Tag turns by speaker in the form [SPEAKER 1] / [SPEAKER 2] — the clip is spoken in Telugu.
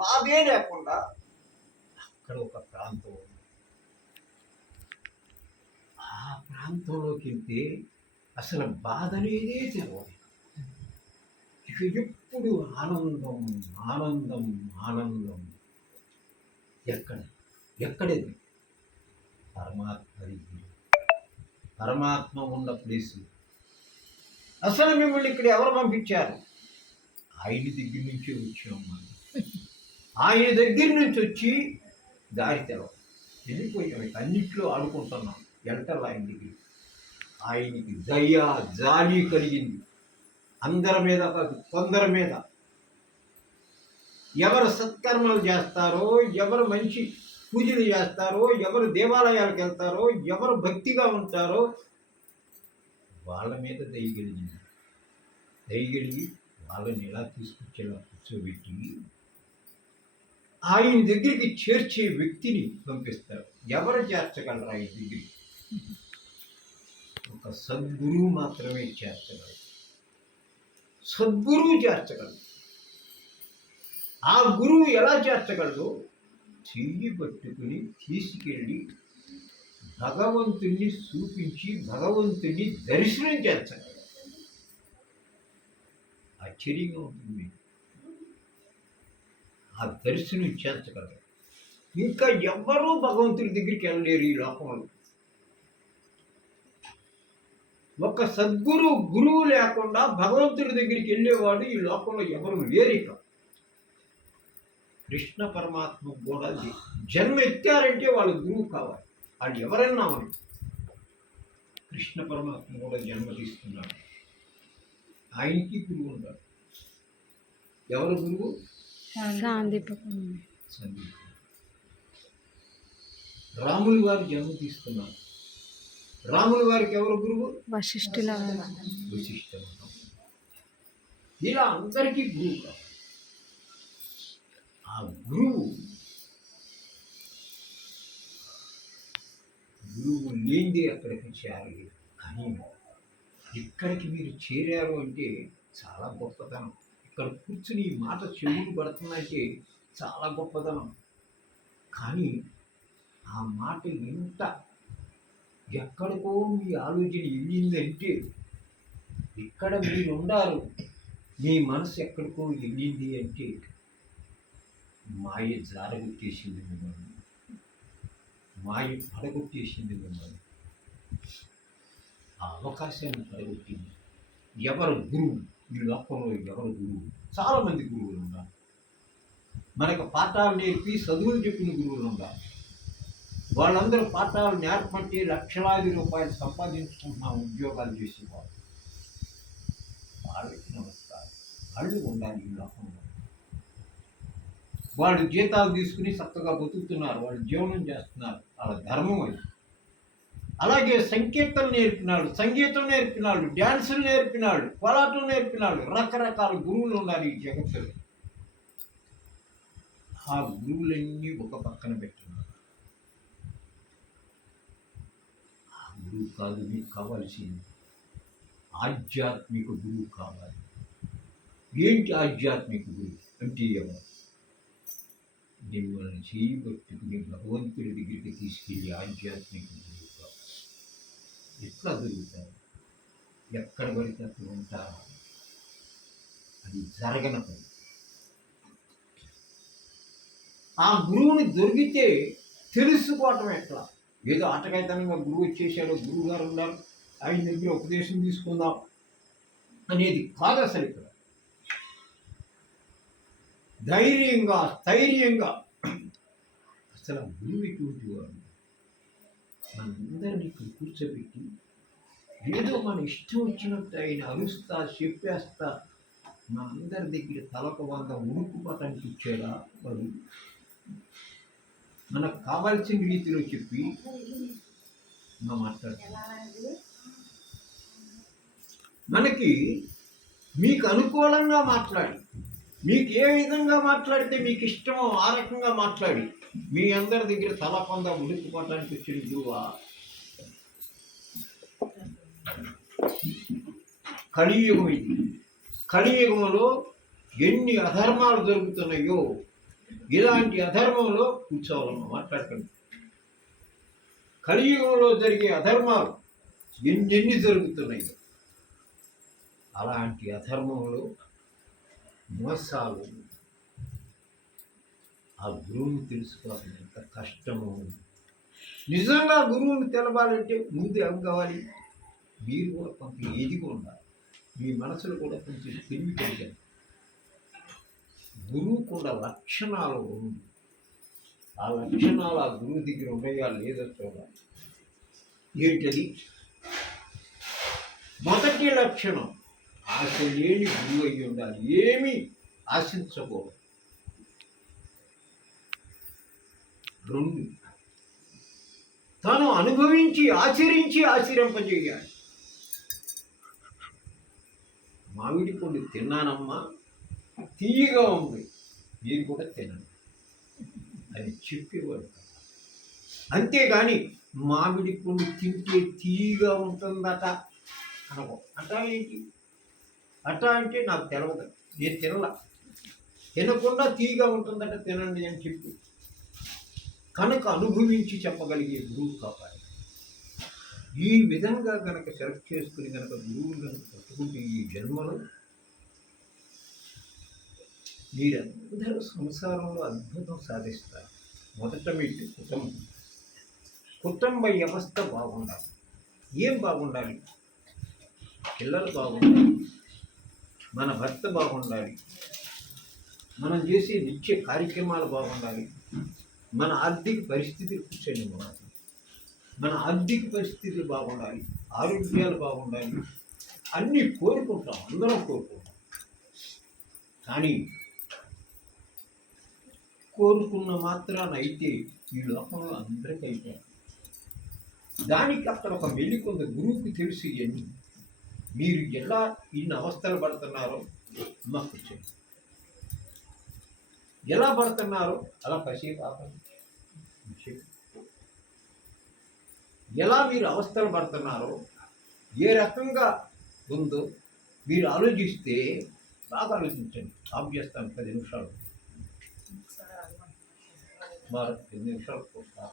[SPEAKER 1] బాధే లేకుండా అక్కడ ఒక ప్రాంతం ఉంది. ఆ ప్రాంతంలోకి వెళ్తే అసలు బాధ అనేదే తెలియదు ఇక ఎప్పుడు ఆనందం ఆనందం ఆనందం. ఎక్కడ? ఎక్కడేది పరమాత్మ పరమాత్మ ఉన్న ప్లేస్. అసలు మిమ్మల్ని ఇక్కడ ఎవరు పంపించారు? ఆయన దగ్గర నుంచే వచ్చాం మనం. ఆయన దగ్గర నుంచి వచ్చి దారి తెలవ వెళ్ళిపోయాం ఇక అన్నిట్లో ఆడుకుంటున్నాం. వెళ్తారు ఆయన దగ్గర ఆయనకి దయ జాలి కలిగింది. అందరి మీద కాదు కొందరి మీద. ఎవరు సత్కర్మలు చేస్తారో ఎవరు మంచి పూజలు చేస్తారో ఎవరు దేవాలయాలకు వెళ్తారో ఎవరు భక్తిగా ఉంటారో వాళ్ళ మీద దయగలిగింది దయగలిగి వాళ్ళని ఎలా తీసుకొచ్చేలా కూర్చోబెట్టి ఆయన దగ్గరికి చేర్చే వ్యక్తిని పంపిస్తారు. ఎవరు చేర్చగలరు ఆయన దగ్గరికి ఒక సద్గురువు మాత్రమే చేర్చగలరు సద్గురువు చేర్చగలరు ఆ గురువు ఎలా చేర్చగలడు చెయ్యి పట్టుకుని తీసుకెళ్ళి భగవంతుణ్ణి చూపించి భగవంతుణ్ణి దర్శనం చేర్చగలరు ఆశ్చర్యంగా ఉంటుంది. ఆ దర్శనం ఇచ్చేస్తగలరు ఇంకా ఎవ్వరూ భగవంతుడి దగ్గరికి వెళ్ళలేరు ఈ లోకంలో. ఒక సద్గురు గురువు లేకుండా భగవంతుడి దగ్గరికి వెళ్ళేవాడు ఈ లోకంలో ఎవరు లేరు ఇక. కృష్ణ పరమాత్మ కూడా జన్మ ఎత్తారంటే వాళ్ళు గురువు కావాలి. వాళ్ళు ఎవరైనా అవని కృష్ణ పరమాత్మ కూడా జన్మ తీసుకున్నాడు. ఆయనకి గురువు ఉంటాడు ఎవరు గురువు? రాములు వారు జన్మ తీసుకున్నారు? రాములు వారికి ఎవరు గురువు?
[SPEAKER 2] వశిష్ఠుల
[SPEAKER 1] ఇలా అందరికీ గురువు కావాలి. ఆ గురువు గురువు లేనిదే అక్కడికి చేరలేదు. కానీ ఇక్కడికి మీరు చేరారు అంటే చాలా గొప్పతనం. ఇక్కడ కూర్చుని ఈ మాట చెవులు పడుతుందంటే చాలా గొప్పతనం. కానీ ఆ మాట ఎంత ఎక్కడికో మీ ఆలోచన వెళ్ళిందంటే ఇక్కడ మీరు ఉండారు మీ మనసు ఎక్కడికో వెళ్ళింది అంటే మాయ జారగొట్టేసింది మిమ్మల్ని. మాయ పడగొట్టేసింది మిమ్మల్ని. ఆ అవకాశాన్ని పడగొట్టింది. ఎవరు గురువు? ఈ లోకంలో ఎవరు గురువు? చాలామంది గురువులు ఉన్నారు మనకు పాఠాలు నేర్పి చదువులు చెప్పిన గురువులు ఉన్నారు వాళ్ళందరూ పాఠాలు నేర్పట్టి లక్షలాది రూపాయలు సంపాదించుకుంటున్న ఉద్యోగాలు చేసేవాళ్ళు. వాళ్ళకి నమస్కారం. వాళ్ళు ఉండాలి ఈ లోకంలో. వాళ్ళు జీతాలు తీసుకుని చక్కగా బతుకుతున్నారు వాళ్ళు జీవనం చేస్తున్నారు. వాళ్ళ ధర్మం అది. అలాగే సంకీర్తన నేర్పినాడు సంగీతం నేర్పినాడు డ్యాన్సులు నేర్పినాడు కోలాటం నేర్పినాడు రకరకాల గురువులు ఉన్నారు ఈ జగత్తులో. ఆ గురువులన్నీ ఒక పక్కన పెట్టున్నారు. ఆ గురువు కాదు మీకు కావాల్సింది. ఆధ్యాత్మిక గురువు కావాలి. ఏంటి ఆధ్యాత్మిక గురువు? అంటే ఎవరు? మిమ్మల్ని చేయబట్టుకుని భగవంతుడి దగ్గరికి తీసుకెళ్ళి ఆధ్యాత్మిక గురువు. ఎట్లా దొరుకుతారు ఎక్కడ పడితే అక్కడ ఉంటారు అది జరగని పని. ఆ గురువుని దొరికితే తెలుసుకోవటం ఎట్లా? ఏదో ఆటకాయతనంగా గురువు వచ్చేసాడు గురువు గారు ఉన్నారు ఆయన దగ్గర ఉపదేశం తీసుకుందాం అనేది కాదు అసలు ఇక్కడ. ధైర్యంగా స్థైర్యంగా. అసలు గురువు ఎటువంటి వాడు? మనందరినీ కూర్చోబెట్టి ఏదో మన ఇష్టం వచ్చినట్టు ఆయన అరుస్తా చెప్పేస్తా మనందరి దగ్గర తలకు వంద ఉడుకుపటానికి ఇచ్చేలా వాడు మనకు కావాల్సిన రీతిలో చెప్పి మనం మాట్లాడుతున్నాం. మనకి మీకు అనుకూలంగా మాట్లాడి మీకు ఏ విధంగా మాట్లాడితే మీకు ఇష్టమో ఆ రకంగా మాట్లాడి. మీ అందరి దగ్గర తల పొంద ఉడుకుపోవటానికి వచ్చిన కలియుగం ఇది. కలియుగంలో ఎన్ని అధర్మాలు జరుగుతున్నాయో ఇలాంటి అధర్మంలో కూర్చోవాలమ్మా మాట్లాడకండి. కలియుగంలో జరిగే అధర్మాలు ఎన్నెన్ని జరుగుతున్నాయి అలాంటి అధర్మంలో మోసాలు. ఆ గురువుని తెలుసుకోవాలి ఎంత కష్టము నిజంగా గురువుని తెలవాలంటే ముందు ఏం కావాలి. మీరు కూడా కొంత ఎదిగి ఉండాలి. మీ మనసులో కూడా కొంచెం తెలివి కలిగాలి. గురువు కూడా లక్షణాలు ఉంది. ఆ లక్షణాలు ఆ గురువు దగ్గర ఉన్నాయా లేదో చూడాలి. ఏంటది? మొదటి లక్షణం. ఆశ లేని గురువు ఉండాలి. ఏమీ ఆశించకూడదు. రెండు. తాను అనుభవించి ఆచరించి ఆచరింపజేయాలి మామిడి పండు తిన్నానమ్మా. తీయగా ఉంది. మీరు కూడా తినండి. అని చెప్పేవాడు. అంతేగాని మామిడి పండు తింటే తీయగా ఉంటుందట. అనకో అంటే ఏంటి? అట్టా అంటే నాకు తెలవదు. నేను తినల. తినకుండా తీగా ఉంటుందంటే తినండి అని చెప్పి కనుక అనుభవించి చెప్పగలిగే గురువు కాపాడు ఈ విధంగా కనుక సెలెక్ట్ చేసుకుని కనుక గురువులు కనుక పట్టుకుంటే ఈ జన్మలో మీరందరూ సంసారంలో అద్భుతం సాధిస్తారు. మొదట మీకు కుటుంబం. కుటుంబ వ్యవస్థ బాగుండాలి. ఏం బాగుండాలి? పిల్లలు బాగుండాలి. మన భర్త బాగుండాలి. మనం చేసే నిత్య కార్యక్రమాలు బాగుండాలి. మన ఆర్థిక పరిస్థితులు కూర్చొని ఉండాలి మన ఆర్థిక పరిస్థితులు బాగుండాలి. ఆరోగ్యాలు బాగుండాలి. అన్నీ కోరుకుంటాం. అందరం కోరుకుంటాం. కానీ కోరుకున్న మాత్రాన అయితే ఈ లోకంలో అందరికీ అయిపోయారు దానికి అక్కడ ఒక మెల్లికొంద గురువుకి తెలిసి ఇవన్నీ. మీరు ఎలా ఇన్ని అవస్థలు పడుతున్నారో మాకు కూర్చోండి ఎలా పడుతున్నారో అలా కాసేపు ఆపండి. ఎలా మీరు అవస్థలు పడుతున్నారో ఏ రకంగా ఉందో మీరు ఆలోచిస్తే బాగా ఆలోచించండి. ఆఫ్ చేస్తాను పది నిమిషాలు. మరి పది నిమిషాలు